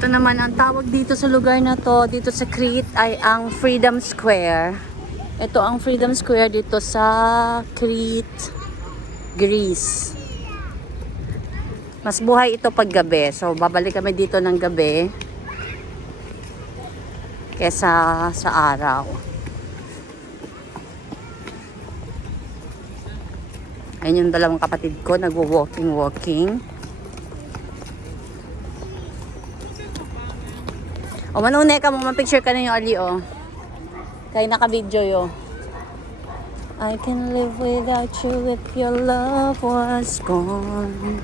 Ito naman ang tawag dito sa lugar na to, dito sa Crete ay ang Freedom Square. Ito ang Freedom Square dito sa Crete, Greece. Mas buhay ito pag gabi. So babalik kami dito ng gabi kesa sa araw. Ayun yung dalawang kapatid ko nagwo-walking. O manune ka mo, picture ka na yung Ali o. Kaya naka-video yo. I can live without you if your love was gone.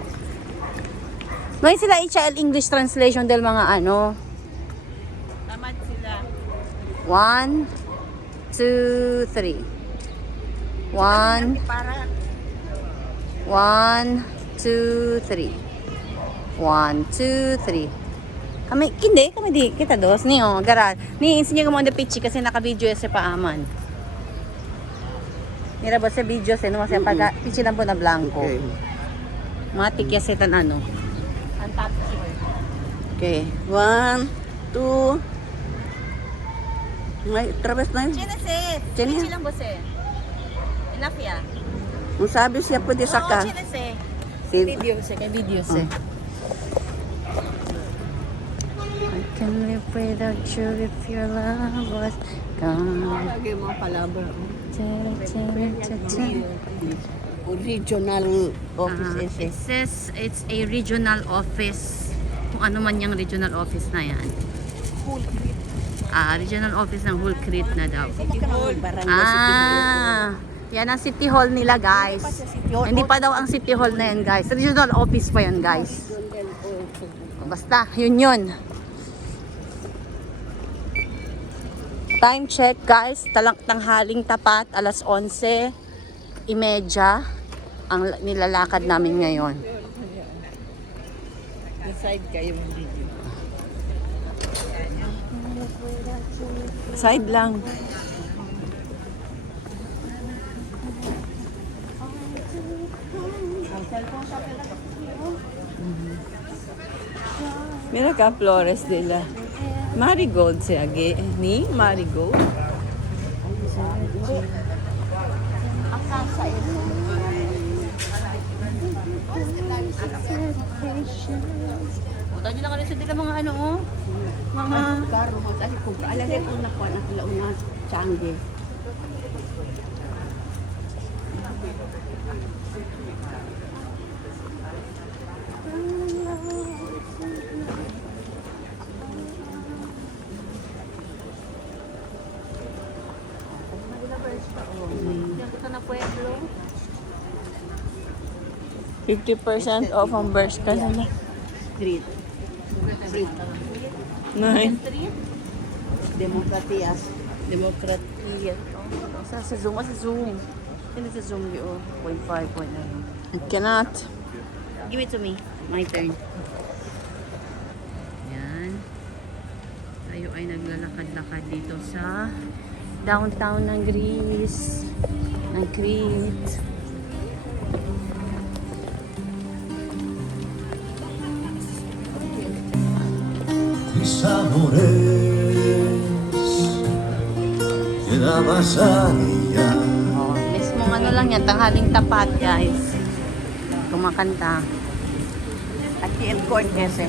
May sila HL English translation del mga ano. Tamad sila. 1, 2, 3. 1, 2, 3. 1, 2, 3. Kami di kita dos ni o garan. Ni insinyo mo ang pichi kasi naka-video sa paaman. Mira ba sa video sa no sa pag pichi lang po na blanco. Okay. Matik ya setan ano. Ang top sure. Okay. 1, 2. May traves na yun. Chineset. Chine? Pichi lang boss eh. Enough ya. Kung sabi siya pwede saka. Chineset. Si Video se, kay video se. I can live without you if your love was gone. lagi mo palabra. Regional office It says it's a regional office. Kung ano man yung regional office na yan. Regional office ng whole Crete na daw. Yan ang City Hall nila guys. Hindi pa daw ang City Hall na yan guys. Regional office pa yan guys. Basta, yun. Time check guys, tanghaling tapat, alas 11:30 ang nilalakad namin ngayon. Side kayo ng video. Side lang. Mira ka flores dila. Marigold siya ni marigold. Punta nyo lang rin sa dila mga ano oh. Mga Karo mo kasi kung alalay ko na kuha na sila una changi. Ito na pueblo. 50% off ang burst ka na. Street. Nine. Demokratiyas. Demokratiya. Sa Zoom. Hindi sa Zoom yun. 0.5, 0.9. I cannot. Give it to me. My turn. Yan. Tayo ay naglalakad-lakad dito sa downtown ng Greece. Ng Crete. Mismong ano lang yan, tanghaling tapat guys. Kumakanta. At the court kasi.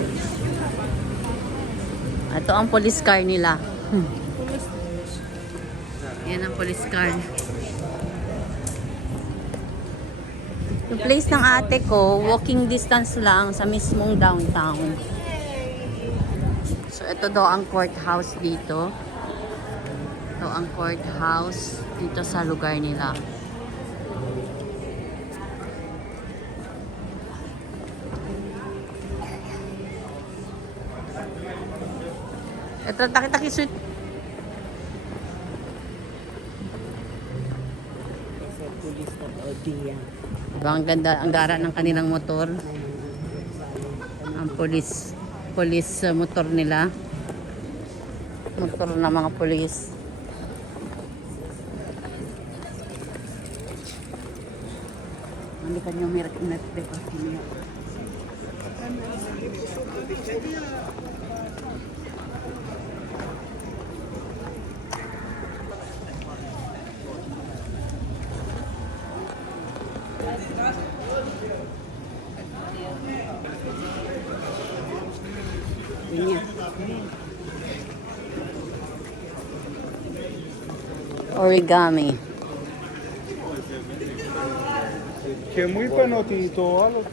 Ito ang police car nila. Yan ang police car. Yung place ng ate ko, walking distance lang sa mismong downtown. So ito daw ang courthouse dito. Ito ang courthouse dito sa lugar nila. Ito taki-taki sweet. Diba, ang ganda, ang gara ng kanilang motor. Ang police motor nila. Motor ng mga police. Hindi ka nyo merak inat. niya. Origami. Que es muy penotito, algo.